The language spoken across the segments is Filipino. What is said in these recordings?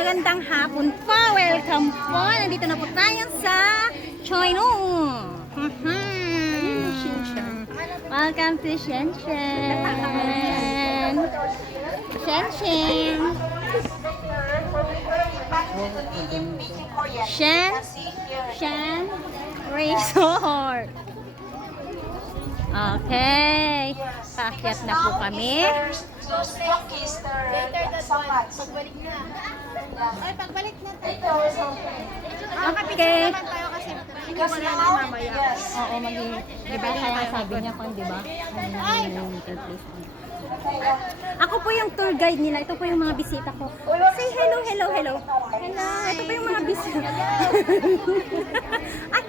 magandang hapon po. Welcome po. Nandito na po tayo sa China. Welcome to Shenzhen. Shenzhen. Shen Resort. Okay. Paakyat na po kami. Pagbalik na. Ay, pagbalik na tayo. Okay. Tayo kasi wala na mamaya. Oo, maging, di ba kaya sabi niya kung di ba? Ako po yung tour guide nila. Ito po yung mga bisita ko. Say hello, hello, hello. Hello, ito po yung mga bisita. Ay,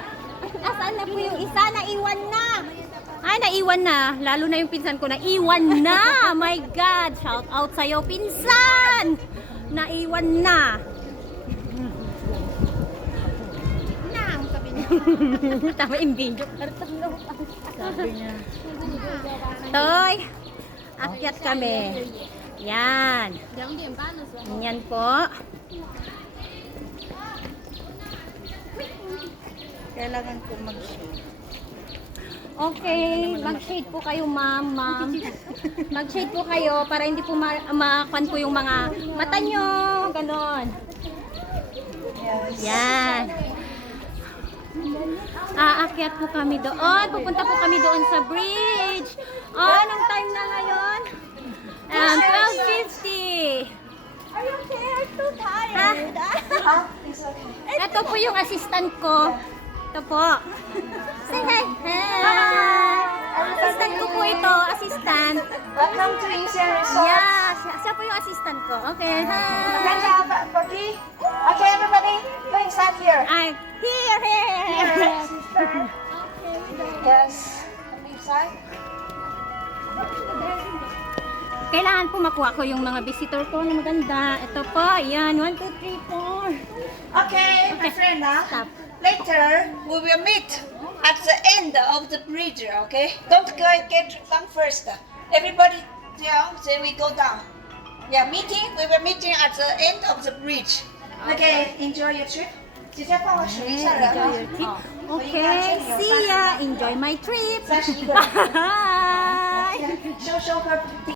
asan na po yung isa? Naiwan na. Ay, naiwan na. Lalo na yung pinsan ko, naiwan na. My God, shout out sa'yo, pinsan. Naiwan na. Nang, sabi niya. Tama yung video. Sabi niya. Toy, akyat kami. Yan. Yan po. Kailangan ko mag-shade. Okay, mag-shade po kayo, ma'am. Mag-shade po kayo para hindi po makuan po yung mga mata nyo. Ganon. Yan. Aakyat po kami doon. Pupunta po kami doon sa bridge. Anong time na ngayon? 12:50. Are you scared? Too tired. Ito po yung assistant ko. Ito po. Say hi. Hi. Assistant ko po ito. Assistant. Welcome to Asian Resort. Yeah. Siya po yung assistant ko. Okay. Hi. Maganda, Pagi. Okay, everybody, go inside here. Ay, here. Here, sister. Yes. Come inside. Kailangan po makuha ko yung mga visitor ko na maganda. Ito po. Ayan. 1, 2, 3, 4. Okay, my friend, Stop. later we will meet at the end of the bridge, okay? Don't go get down first. Everybody down, then we go down. Yeah, we will meeting at the end of the bridge. Okay, enjoy your trip. 直接帮我数一下人 Enjoy your trip. Okay. See ya. Enjoy my trip.31个人 Bye. 收个